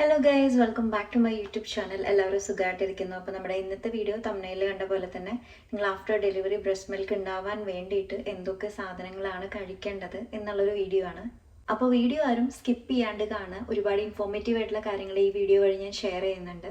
Hello guys, welcome back to my YouTube channel. എല്ലാവരും സുഖമായിട്ടിരിക്കുന്നു. അപ്പോൾ നമ്മുടെ ഇന്നത്തെ വീഡിയോ തംബ്നെയിൽ കണ്ട പോലെ തന്നെ നിങ്ങൾ ആഫ്റ്റർ ഡെലിവറി ബ്രസ്റ്റ് മിൽക്ക് ഉണ്ടാവാൻ വേണ്ടിയിട്ട് എന്തൊക്കെ സാധനങ്ങളാണ് കഴിക്കേണ്ടത് എന്നുള്ളൊരു വീഡിയോ ആണ്. അപ്പോൾ വീഡിയോ ആരും സ്കിപ്പ് ചെയ്യാണ്ട് കാണുക. ഒരുപാട് ഇൻഫോർമേറ്റീവ് ആയിട്ടുള്ള കാര്യങ്ങൾ ഈ വീഡിയോ വഴി ഞാൻ ഷെയർ ചെയ്യുന്നുണ്ട്.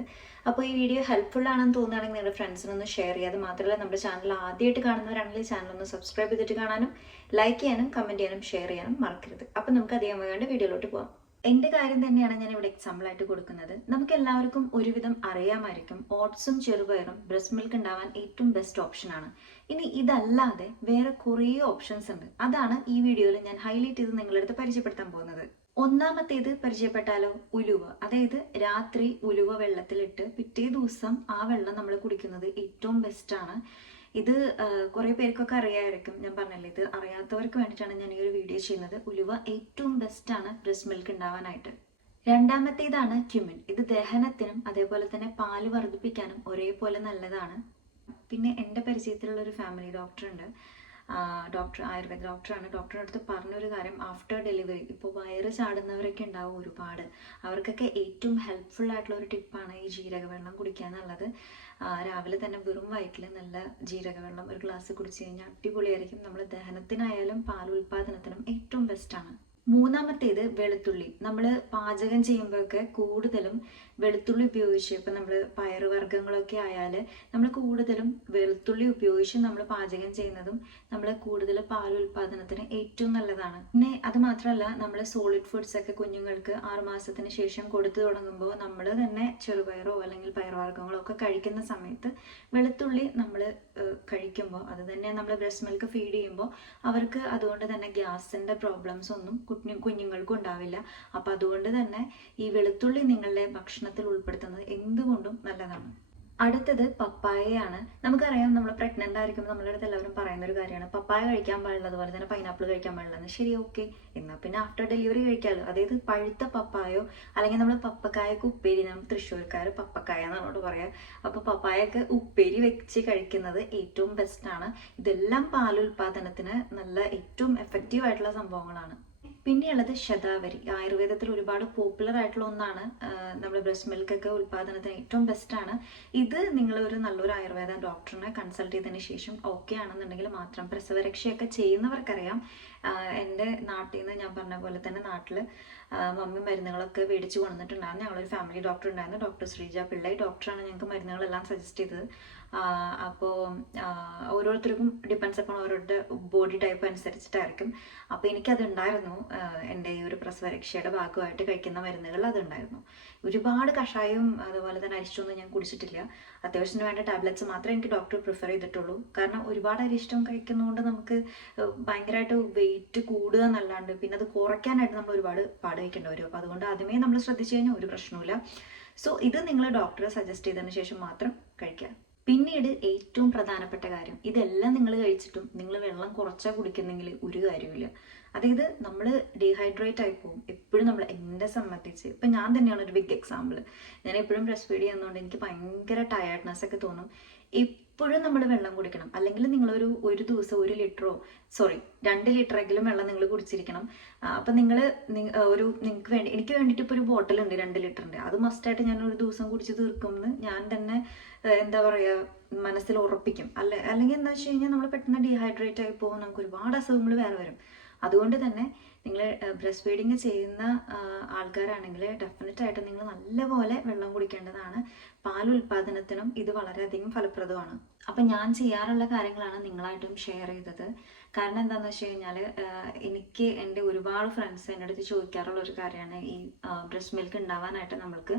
അപ്പോൾ ഈ വീഡിയോ ഹെൽപ്ഫുൾ ആണെന്ന് തോന്നുകയാണെങ്കിൽ നിങ്ങളുടെ ഫ്രണ്ട്സിനൊന്ന് ഷെയർ ചെയ്യുക. അത് മാത്രമല്ല, നമ്മുടെ ചാനൽ ആദ്യമായിട്ട് കാണുന്നവരാണെങ്കിൽ ചാനൽ ഒന്ന് സബ്സ്ക്രൈബ് ചെയ്തിട്ട് കാണാനും ലൈക്ക് ചെയ്യാനും കമൻറ്റ് ചെയ്യാനും ഷെയർ ചെയ്യാനും മറക്കരുത്. അപ്പോൾ നമുക്ക് അധികം വേണ്ട വീഡിയോയിലോട്ട് പോകാം. എൻ്റെ കാര്യം തന്നെയാണ് ഞാൻ ഇവിടെ എക്സാമ്പിൾ ആയിട്ട് കൊടുക്കുന്നത്. നമുക്ക് എല്ലാവർക്കും ഒരുവിധം അറിയാമായിരിക്കും, ഓട്സും ചെറുപയറും ബ്രസ്റ്റ് മിൽക്ക് ഉണ്ടാവാൻ ഏറ്റവും ബെസ്റ്റ് ഓപ്ഷനാണ്. ഇനി ഇതല്ലാതെ വേറെ കുറേ ഓപ്ഷൻസ് ഉണ്ട്. അതാണ് ഈ വീഡിയോയിൽ ഞാൻ ഹൈലൈറ്റ് ചെയ്ത് നിങ്ങളുടെ അടുത്ത് പരിചയപ്പെടുത്താൻ പോകുന്നത്. ഒന്നാമത്തേത് പരിചയപ്പെട്ടാലോ? ഉലുവ. അതായത് രാത്രി ഉലുവ വെള്ളത്തിലിട്ട് പിറ്റേ ദിവസം ആ വെള്ളം നമ്മൾ കുടിക്കുന്നത് ഏറ്റവും ബെസ്റ്റാണ്. ഇത് കുറേ പേർക്കൊക്കെ അറിയാമായിരിക്കും. ഞാൻ പറഞ്ഞല്ലേ, ഇത് അറിയാത്തവർക്ക് വേണ്ടിയിട്ടാണ് ഞാൻ ഈ ഒരു വീഡിയോ ചെയ്യുന്നത്. ഉലുവ ഏറ്റവും ബെസ്റ്റാണ് ബ്രസ്റ്റ് മിൽക്ക് ഉണ്ടാവാനായിട്ട്. രണ്ടാമത്തേതാണ് ക്യുമിൻ. ഇത് ദഹനത്തിനും അതേപോലെ തന്നെ പാല് വർദ്ധിപ്പിക്കാനും ഒരേപോലെ നല്ലതാണ്. പിന്നെ എൻ്റെ പരിചയത്തിലുള്ള ഒരു ഫാമിലി ഡോക്ടർ ഉണ്ട്. ഡോക്ടർ ആയുർവേദ ഡോക്ടറാണ്. ഡോക്ടറുടെ അടുത്ത് പറഞ്ഞൊരു കാര്യം, ആഫ്റ്റർ ഡെലിവറി ഇപ്പോൾ വയറ് ചാടുന്നവരൊക്കെ ഉണ്ടാവും ഒരുപാട്. അവർക്കൊക്കെ ഏറ്റവും ഹെൽപ്ഫുൾ ആയിട്ടുള്ള ഒരു ടിപ്പാണ് ഈ ജീരകവെള്ളം കുടിക്കുക എന്നുള്ളത്. രാവിലെ തന്നെ വെറും വയറ്റിൽ നല്ല ജീരകവെള്ളം ഒരു ഗ്ലാസ് കുടിച്ചു കഴിഞ്ഞാൽ അടിപൊളിയായിരിക്കും. നമ്മൾ ദഹനത്തിനായാലും പാൽ ഉൽപാദനത്തിനും ഏറ്റവും ബെസ്റ്റാണ്. മൂന്നാമത്തേത് വെളുത്തുള്ളി. നമ്മൾ പാചകം ചെയ്യുമ്പോഴൊക്കെ കൂടുതലും വെളുത്തുള്ളി ഉപയോഗിച്ച്, ഇപ്പം നമ്മൾ പയറുവർഗ്ഗങ്ങളൊക്കെ ആയാൽ നമ്മൾ കൂടുതലും വെളുത്തുള്ളി ഉപയോഗിച്ച് നമ്മൾ പാചകം ചെയ്യുന്നതും നമ്മൾ കൂടുതൽ പാൽ ഉൽപാദനത്തിന് ഏറ്റവും നല്ലതാണ്. പിന്നെ അത് മാത്രമല്ല, നമ്മൾ സോളിഡ് ഫുഡ്സ് ഒക്കെ കുഞ്ഞുങ്ങൾക്ക് 6 മാസത്തിന് ശേഷം കൊടുത്തു തുടങ്ങുമ്പോൾ നമ്മൾ തന്നെ ചെറുപയറോ അല്ലെങ്കിൽ പയറുവർഗ്ഗങ്ങളോ ഒക്കെ കഴിക്കുന്ന സമയത്ത് വെളുത്തുള്ളി നമ്മൾ കഴിക്കുമ്പോൾ, അത് തന്നെ നമ്മൾ ബ്രസ്റ്റ് മിൽക്ക് ഫീഡ് ചെയ്യുമ്പോൾ അവർക്ക് അതുകൊണ്ട് തന്നെ ഗ്യാസിൻ്റെ പ്രോബ്ലംസ് ഒന്നും കുഞ്ഞുങ്ങൾക്കും ഉണ്ടാവില്ല. അപ്പം അതുകൊണ്ട് തന്നെ ഈ വെളുത്തുള്ളി നിങ്ങളുടെ ഭക്ഷണത്തിൽ ഉൾപ്പെടുത്തുന്നത് എന്തുകൊണ്ടും നല്ലതാണ്. അടുത്തത് പപ്പായയാണ്. നമുക്കറിയാം, നമ്മൾ പ്രഗ്നൻ്റ് ആയിരിക്കുമ്പോൾ നമ്മുടെ അടുത്ത് എല്ലാവരും പറയുന്ന ഒരു കാര്യമാണ് പപ്പായ കഴിക്കാൻ പാടില്ല, അതുപോലെ തന്നെ പൈനാപ്പിൾ കഴിക്കാൻ പാടില്ലെന്ന്. ശരി, ഓക്കെ, എന്നാൽ പിന്നെ ആഫ്റ്റർ ഡെലിവറി കഴിക്കാമല്ലോ. അതായത് പഴുത്ത പപ്പായോ അല്ലെങ്കിൽ നമ്മൾ പപ്പക്കായൊക്കെ ഉപ്പേരി, നമ്മൾ തൃശ്ശൂർക്കാർ പപ്പക്കായ എന്നാണോട് പറയാം. അപ്പോൾ പപ്പായൊക്കെ ഉപ്പേരി വെച്ച് കഴിക്കുന്നത് ഏറ്റവും ബെസ്റ്റാണ്. ഇതെല്ലാം പാലുൽപാദനത്തിന് നല്ല ഏറ്റവും എഫക്റ്റീവ് ആയിട്ടുള്ള സംഭവങ്ങളാണ്. പിന്നെയുള്ളത് ശതാവരി. ആയുർവേദത്തിൽ ഒരുപാട് പോപ്പുലർ ആയിട്ടുള്ള ഒന്നാണ്. നമ്മുടെ ബ്രസ്റ്റ് മിൽക്കൊക്കെ ഉൽപാദനത്തിന് ഏറ്റവും ബെസ്റ്റാണ്. ഇത് നിങ്ങൾ ഒരു നല്ലൊരു ആയുർവേദ ഡോക്ടറിനെ കൺസൾട്ട് ചെയ്തതിന് ശേഷം ഓക്കെ ആണെന്നുണ്ടെങ്കിൽ മാത്രം. പ്രസവരക്ഷയൊക്കെ ചെയ്യുന്നവർക്കറിയാം. എൻ്റെ നാട്ടിൽ നിന്ന് ഞാൻ പറഞ്ഞ പോലെ തന്നെ നാട്ടിൽ മമ്മി മരുന്നുകളൊക്കെ മേടിച്ച് കൊണ്ടുവന്നിട്ടുണ്ടായിരുന്നു. ഞങ്ങളൊരു ഫാമിലി ഡോക്ടർ ഉണ്ടായിരുന്നു, ഡോക്ടർ ശ്രീജ പിള്ളൈ. ഡോക്ടറാണ് ഞങ്ങൾക്ക് മരുന്നുകളെല്ലാം സജസ്റ്റ് ചെയ്തത്. അപ്പോൾ ഓരോരുത്തർക്കും ഡിപ്പെൻസ് അപ്പോൾ ഓരോരുടെ ബോഡി ടൈപ്പ് അനുസരിച്ചിട്ടായിരിക്കും. അപ്പോൾ എനിക്കതുണ്ടായിരുന്നു. എൻ്റെ ഈ ഒരു പ്രസവരക്ഷയുടെ ഭാഗമായിട്ട് കഴിക്കുന്ന മരുന്നുകൾ അതുണ്ടായിരുന്നു. ഒരുപാട് കഷായവും അതുപോലെ തന്നെ അരിഷ്ടമൊന്നും ഞാൻ കുടിച്ചിട്ടില്ല. അത്യാവശ്യത്തിന് വേണ്ട ടാബ്ലറ്റ്സ് മാത്രമേ എനിക്ക് ഡോക്ടർ പ്രിഫർ ചെയ്തിട്ടുള്ളൂ. കാരണം ഒരുപാട് അരിഷ്ടം കഴിക്കുന്നതുകൊണ്ട് നമുക്ക് ഭയങ്കരമായിട്ട് വെയിറ്റ് കൂടുക എന്നല്ലാണ്ട് പിന്നെ അത് കുറയ്ക്കാനായിട്ട് നമ്മൾ ഒരുപാട് പാട് വയ്ക്കേണ്ടി വരും. അപ്പോൾ അതുകൊണ്ട് ആദ്യമേ നമ്മൾ ശ്രദ്ധിച്ചു കഴിഞ്ഞാൽ ഒരു പ്രശ്നമില്ല. സോ ഇത് നിങ്ങൾ ഡോക്ടറെ സജസ്റ്റ് ചെയ്തതിന് ശേഷം മാത്രം കഴിക്കുക. പിന്നീട് ഏറ്റവും പ്രധാനപ്പെട്ട കാര്യം, ഇതെല്ലാം നിങ്ങൾ കഴിച്ചിട്ടും നിങ്ങൾ വെള്ളം കുറച്ചാൽ കുടിക്കുന്നെങ്കിൽ ഒരു കാര്യമില്ല. അതായത് നമ്മൾ ഡീഹൈഡ്രേറ്റ് ആയി പോകും എപ്പോഴും. നമ്മൾ എന്നെ സംബന്ധിച്ച് ഇപ്പം ഞാൻ തന്നെയാണ് ഒരു ബിഗ് എക്സാമ്പിൾ. ഞാൻ എപ്പോഴും ബ്രസ്റ്റ് ഫീഡ് ചെയ്യുന്നതുകൊണ്ട് എനിക്ക് ഭയങ്കര ടയർഡ്നെസ് ഒക്കെ തോന്നും. എപ്പോഴും നമ്മൾ വെള്ളം കുടിക്കണം. അല്ലെങ്കിൽ നിങ്ങളൊരു ദിവസം 1 ലിറ്ററോ 2 ലിറ്ററെങ്കിലും വെള്ളം നിങ്ങൾ കുടിച്ചിരിക്കണം. അപ്പം നിങ്ങൾ നിങ്ങൾക്ക് വേണ്ടി, എനിക്ക് വേണ്ടിയിട്ട് ഇപ്പോൾ ഒരു ബോട്ടിലുണ്ട് 2 ലിറ്ററിൻ്റെ. അത് മസ്റ്റായിട്ട് ഞാൻ ഒരു ദിവസം കുടിച്ച് തീർക്കുമെന്ന് ഞാൻ തന്നെ എന്താ പറയുക, മനസ്സിൽ ഉറപ്പിക്കും. അല്ലെങ്കിൽ എന്താ വെച്ച് കഴിഞ്ഞാൽ നമ്മൾ പെട്ടെന്ന് ഡീഹൈഡ്രേറ്റ് ആയി പോകും, നമുക്ക് ഒരുപാട് അസുഖങ്ങൾ വേറെ വരും. അതുകൊണ്ട് തന്നെ നിങ്ങൾ ബ്രസ്റ്റ് ഫീഡിങ് ചെയ്യുന്ന ആൾക്കാരാണെങ്കിൽ ഡെഫിനറ്റായിട്ട് നിങ്ങൾ നല്ലപോലെ വെള്ളം കുടിക്കേണ്ടതാണ്. പാൽ ഉൽപാദനത്തിനും ഇത് വളരെയധികം ഫലപ്രദമാണ്. അപ്പം ഞാൻ ചെയ്യാറുള്ള കാര്യങ്ങളാണ് നിങ്ങളായിട്ടും ഷെയർ ചെയ്തത്. കാരണം എന്താണെന്ന് വെച്ച് കഴിഞ്ഞാൽ, എനിക്ക് എൻ്റെ ഒരുപാട് ഫ്രണ്ട്സ് എൻ്റെ അടുത്ത് ചോദിക്കാറുള്ള ഒരു കാര്യമാണ് ഈ ബ്രസ്റ്റ് മിൽക്ക് ഉണ്ടാവാനായിട്ട് നമ്മൾക്ക്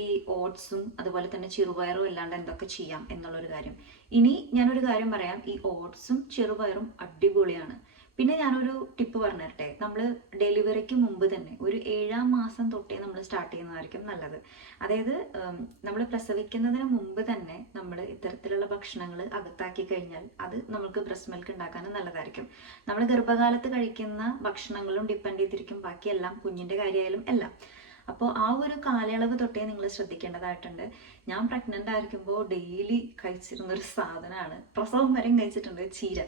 ഈ ഓട്സും അതുപോലെ തന്നെ ചെറുപയറും അല്ലാണ്ട് എന്തൊക്കെ ചെയ്യാം എന്നുള്ളൊരു കാര്യം. ഇനി ഞാനൊരു കാര്യം പറയാം, ഈ ഓട്സും ചെറുപയറും അടിപൊളിയാണ്. പിന്നെ ഞാനൊരു ടിപ്പ് പറഞ്ഞു തരട്ടെ. നമ്മൾ ഡെലിവറിക്ക് മുമ്പ് തന്നെ ഒരു 7-ാം മാസം തൊട്ടേ നമ്മൾ സ്റ്റാർട്ട് ചെയ്യുന്നതായിരിക്കും നല്ലത്. അതായത് നമ്മൾ പ്രസവിക്കുന്നതിന് മുമ്പ് തന്നെ നമ്മൾ ഇത്തരത്തിലുള്ള ഭക്ഷണങ്ങൾ അകത്താക്കി കഴിഞ്ഞാൽ അത് നമുക്ക് ബ്രസ്റ്റ് മിൽക്ക് ഉണ്ടാക്കാനും നല്ലതായിരിക്കും. നമ്മൾ ഗർഭകാലത്ത് കഴിക്കുന്ന ഭക്ഷണങ്ങളും ഡിപ്പെൻഡ് ചെയ്തിരിക്കും ബാക്കിയെല്ലാം, കുഞ്ഞിൻ്റെ കാര്യമായാലും എല്ലാം. അപ്പോൾ ആ ഒരു കാലയളവ് തൊട്ടേ നിങ്ങൾ ശ്രദ്ധിക്കേണ്ടതായിട്ടുണ്ട്. ഞാൻ പ്രഗ്നൻ്റ് ആയിരിക്കുമ്പോൾ ഡെയിലി കഴിച്ചിരുന്നൊരു സാധനമാണ്, പ്രസവം വരെയും കഴിച്ചിട്ടുണ്ട്, ചീര.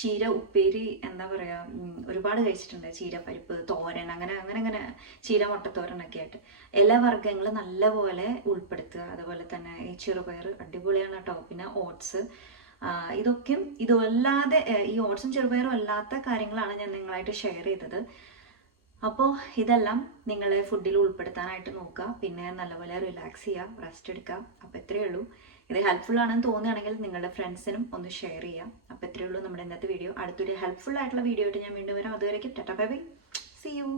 ചീര ഉപ്പേരി എന്താ പറയുക, ഒരുപാട് കഴിച്ചിട്ടുണ്ട്. ചീരപ്പരിപ്പ് തോരൻ, അങ്ങനെ ചീര മുട്ടത്തോരനൊക്കെ ആയിട്ട് എല്ലാ വർഗ്ഗങ്ങളും നല്ലപോലെ ഉൾപ്പെടുത്തുക. അതുപോലെ തന്നെ ഈ ചെറുപയർ അടിപൊളിയാണ് കേട്ടോ. പിന്നെ ഓട്സ്, ഇതല്ലാതെ ഈ ഓട്സും ചെറുപയറും അല്ലാത്ത കാര്യങ്ങളാണ് ഞാൻ നിങ്ങളായിട്ട് ഷെയർ ചെയ്തത്. അപ്പോൾ ഇതെല്ലാം നിങ്ങൾ ഫുഡിൽ ഉൾപ്പെടുത്താനായിട്ട് നോക്കുക. പിന്നെ നല്ലപോലെ റിലാക്സ് ചെയ്യുക, റെസ്റ്റ് എടുക്കുക. അപ്പോൾ ഇത്രയേ ഉള്ളൂ. ഇത് ഹെൽപ്ഫുൾ ആണെന്ന് തോന്നുകയാണെങ്കിൽ നിങ്ങളുടെ ഫ്രണ്ട്സിനും ഒന്ന് ഷെയർ ചെയ്യാം. അപ്പോൾ ഇത്രയേ ഉള്ളൂ നമ്മുടെ ഇന്നത്തെ വീഡിയോ. അടുത്തൊരു ഹെൽപ്ഫുൾ ആയിട്ടുള്ള വീഡിയോ ആയിട്ട് ഞാൻ വീണ്ടും വരാം. അതുവരേക്കും tata bye bye, see U.